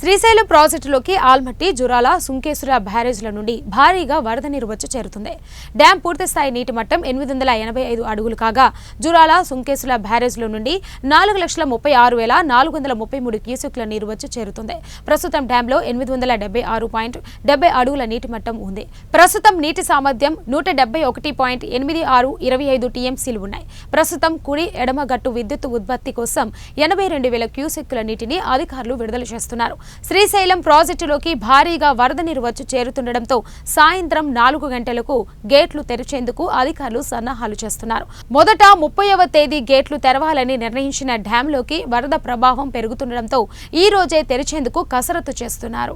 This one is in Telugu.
శ్రీశైలం ప్రాజెక్టులోకి ఆల్మట్టి, జురాల, సుంకేశ్వర బ్యారేజ్ల నుండి భారీగా వరద నీరు వచ్చి చేరుతుంది. డ్యాం పూర్తిస్థాయి నీటి మట్టం 885 అడుగులు కాగా, జురాల, సుంకేశ్వర బ్యారేజ్ల నుండి 4,36,433 క్యూసెక్ల నీరు వచ్చి చేరుతుంది. ప్రస్తుతం డ్యాంలో 876.70 అడుగుల నీటి మట్టం ఉంది. ప్రస్తుతం నీటి సామర్థ్యం 171.8625 టీఎంసీలు ఉన్నాయి. ప్రస్తుతం కుడి ఎడమ గట్టు విద్యుత్ ఉత్పత్తి కోసం 82,000 క్యూసెక్ల నీటిని అధికారులు విడుదల చేస్తున్నారు. శ్రీశైలం ప్రాజెక్టులోకి భారీగా వరద నీరు వచ్చి చేరుతుండటంతో సాయంత్రం 4 గంటలకు గేట్లు తెరిచేందుకు అధికారులు సన్నాహాలు చేస్తున్నారు. మొదట 30వ తేదీ గేట్లు తెరవాలని నిర్ణయించిన డ్యాంలోకి వరద ప్రభావం పెరుగుతుండటంతో ఈ రోజే తెరిచేందుకు కసరత్తు చేస్తున్నారు.